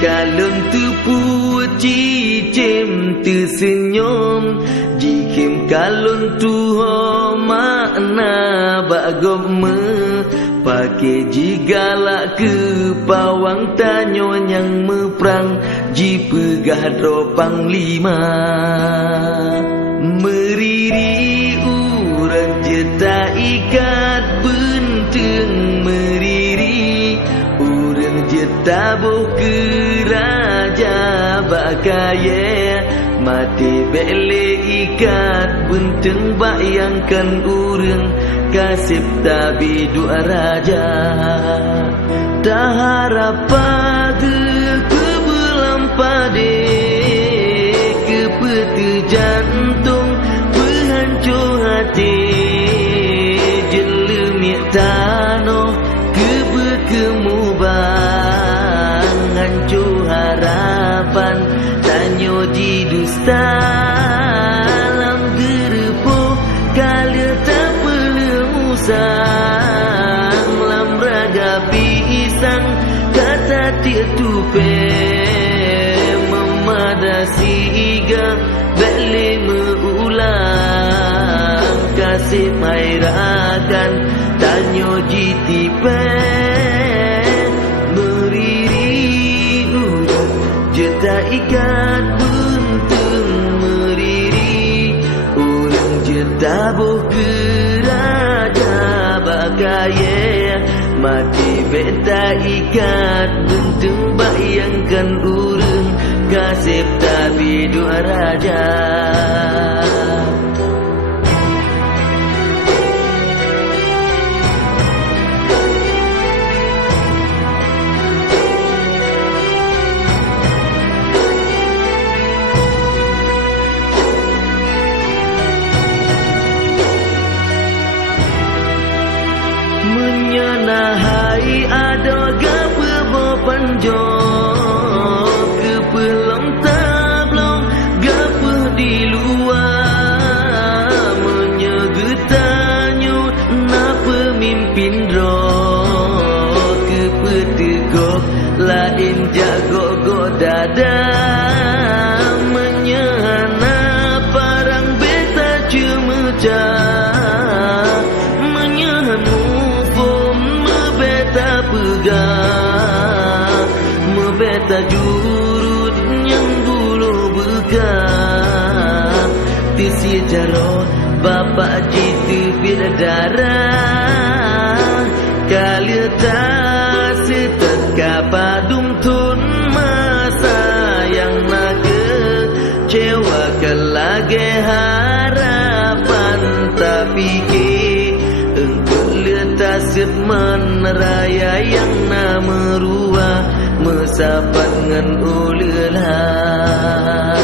kalon tu cicim tu senyum jikim kalon tu ho makna bagom me pakai jigalak ke pawang tanyo yang meperang ji pegah dropang lima meriri urang jeta ikat benteng meriri urang jeta boh ke raja bakaya mati bele ikat benteng bayangkan urang kasih tabi dua raja tak harap pada kebelam pade ke peti jantung berhancur hati jelemik tanoh ke berkemubang hancur harapan tanyo di dusta alam gerepoh kali tak sang lam raga pisang kata tiap tupe memadasi iga beli meulang kasih mairakan tanyo jitipe meriri urang jeta ikat buntung meriri urang jeta boh bakaya mati beta ikat benteng bayangkan urang kasih tabi dua raja menyenahai ada gapa berpanjo ke pelong tablong gapa di luar menyegetanyo na pemimpin ro ke petegok lain jago go dada menyehana parang beta cemecah menyehanmu pegang membeta jurut yang bulu begang tisi jaro bapak jitu bila darah kali tak seteka padum tun masa yang naga cewa kelage harapan tapi ke tasir meneraya yang nama ruah mesapat ngan ulelah